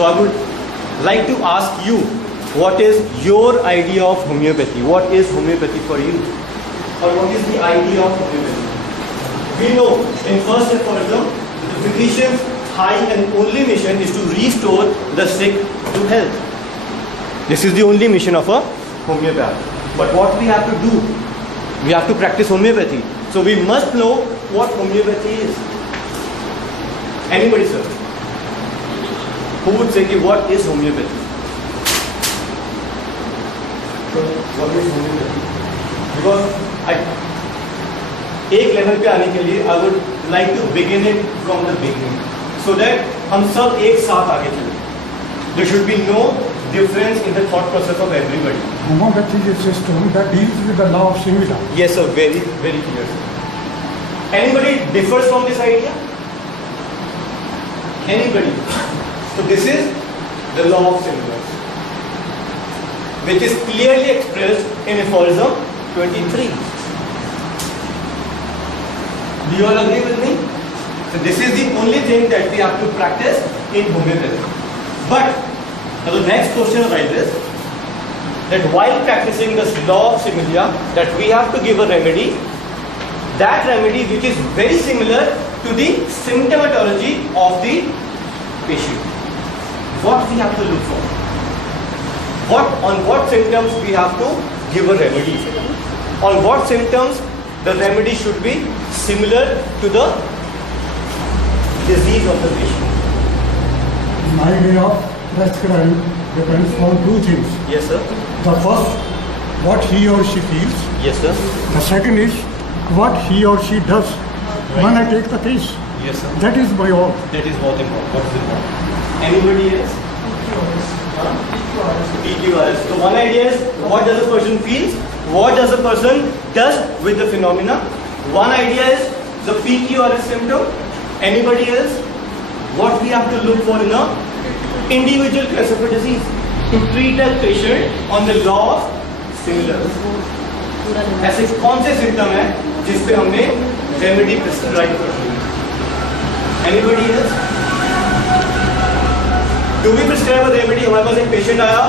So I would like to ask you, what is your idea of homeopathy? What is homeopathy for you? Or what is the idea of homeopathy? We know in first aphorism, the physician's high and only mission is to restore the sick to health. This is the only mission of a homeopath. But what we have to do? We have to practice homeopathy. So we must know what homeopathy is. Anybody, sir? Who would say what is homeopathy? So what is homeopathy? Because एक level पे आने के लिए I would like to begin it from the beginning, so that हम सब एक साथ आगे चलें. There should be no difference in the thought process of everybody. Homeopathy is a system that deals with the law of similar. Yes, sir. Very, very clear, sir. Anybody differs from this idea? Anybody? So this is the law of similars, which is clearly expressed in aphorism 23. Do you all agree with me? So this is the only thing that we have to practice in homeopathy. But now the next question arises, that while practicing this law of similia, that we have to give a remedy, that remedy which is very similar to the symptomatology of the patient. What we have to look for? On what symptoms we have to give a remedy? On what symptoms the remedy should be similar to the disease of the patient? My way of prescribing depends on two things. Yes, sir. The first, what he or she feels. Yes, sir. The second is what he or she does when I take the case. Yes, sir. That is my all. That is what important. What is important? Anybody else? PQRS. So one idea is, what does a person feels? What does a person does with the phenomena? One idea is the PQRS symptom. Anybody else? What we have to look for in a individual case of a disease to treat a patient on the law of similars. ऐसे कौन से symptom है जिस पे हमने remedy prescribe कर दी? Anybody else? Do we prescribe a remedy? हमारे पास एक पेशेंट आया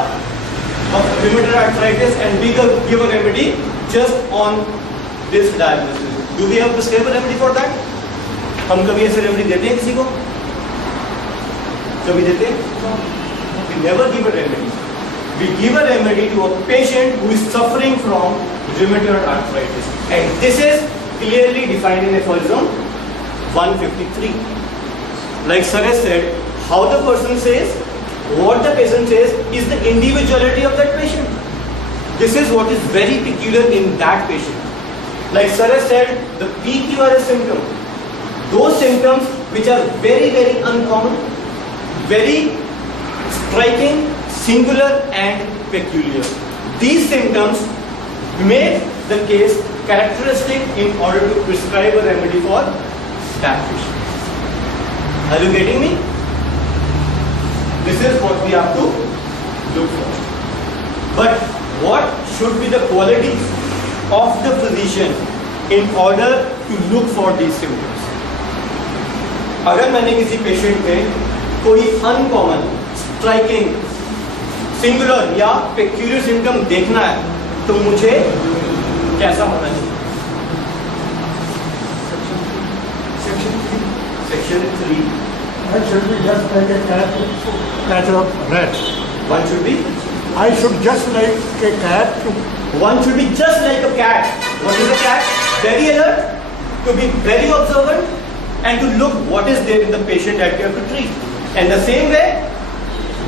of rheumatoid arthritis and we give a remedy just on this diagnosis. Do we have prescribe a remedy for that? हम कभी ऐसे रेमेडी देते हैं किसी को? कभी देते हैं? We never give a remedy. We give a remedy to a patient who is suffering from rheumatoid arthritis, and this is clearly defined in aphorism 153. Like sir has said, how the person says, what the patient says is the individuality of that patient. This is what is very peculiar in that patient. Like sir has said, the PQRS symptom, those symptoms which are very, very uncommon, very striking, singular and peculiar. These symptoms make the case characteristic in order to prescribe a remedy for that patient. Are you getting me? This is what we have to look for. But what should be the qualities of the physician in order to look for these symptoms? अगर मैंने किसी patient में कोई uncommon, striking, singular या peculiar symptom देखना है तो मुझे कैसा होना चाहिए? Section 3. I should be just like a cat to catch a rat. One should be. I should just like a cat to. One should be just like a cat. What is a cat? Very alert, to be very observant, and to look what is there in the patient that you have to treat. And the same way,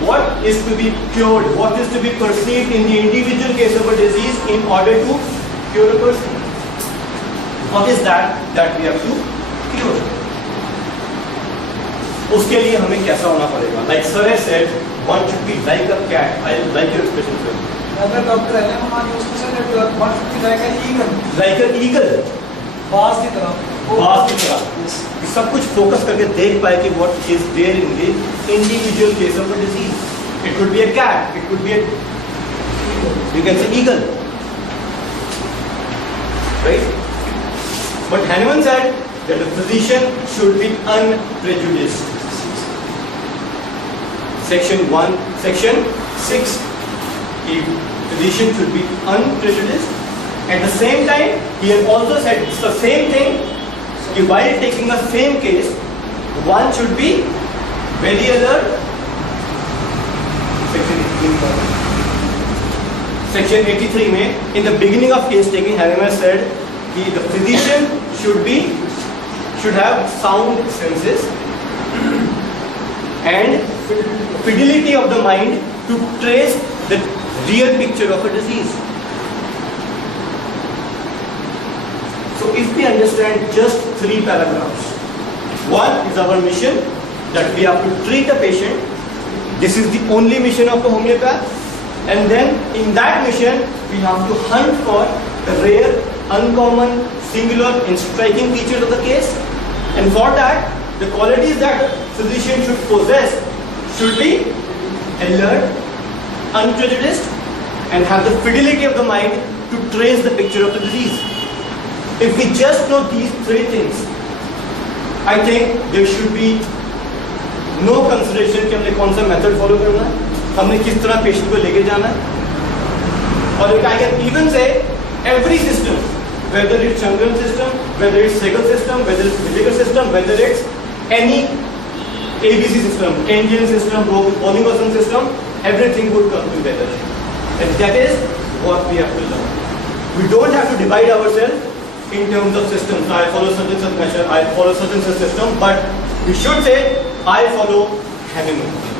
what is to be cured, what is to be perceived in the individual case of a disease in order to cure a person. What is that we have to cure? उसके लिए हमें कैसा होना पड़ेगा? Like sir has said, one should be like a cat. I like your expression, sir. अगर doctor है ना हमारी उसके साथ one should be like an eagle. Like an eagle. बाज की तरह. बाज की तरह. सब कुछ फोकस करके देख पाए कि what is there in the individual case of a disease. It could be a cat. It could be a, you can say eagle. Right? But Hahnemann said that the physician should be unprejudiced. Section 1, Section 6. The physician should be unprejudiced. At the same time, he has also said it's the same thing. While taking the same case, one should be very alert. Section 83 में, in the beginning of case taking, Harimer said the physician should have sound senses and fidelity of the mind to trace the real picture of a disease. So if we understand just 3 paragraphs, one is our mission, that we have to treat a patient. This is the only mission of a homeopath. And then in that mission, we have to hunt for the rare, uncommon, singular and striking features of the case. And for that, the qualities that a physician should possess should be alert, unprejudiced, and have the fidelity of the mind to trace the picture of the disease. If we just know these 3 things, I think there should be no consideration कि हमने कौन सा method follow करना है, हमने किस तरह patient को लेके जाना है. और I can even say every system, whether it's Chandran system, whether it's Sehgal system, whether it's Vijayakar system, whether it's any ABC system, Keynesian system, Bonnie-Wilson system, everything would come together. And that is what we have to learn. We don't have to divide ourselves in terms of systems. I follow such and such measure, I follow such and such system, but we should say, I follow Hahnemann.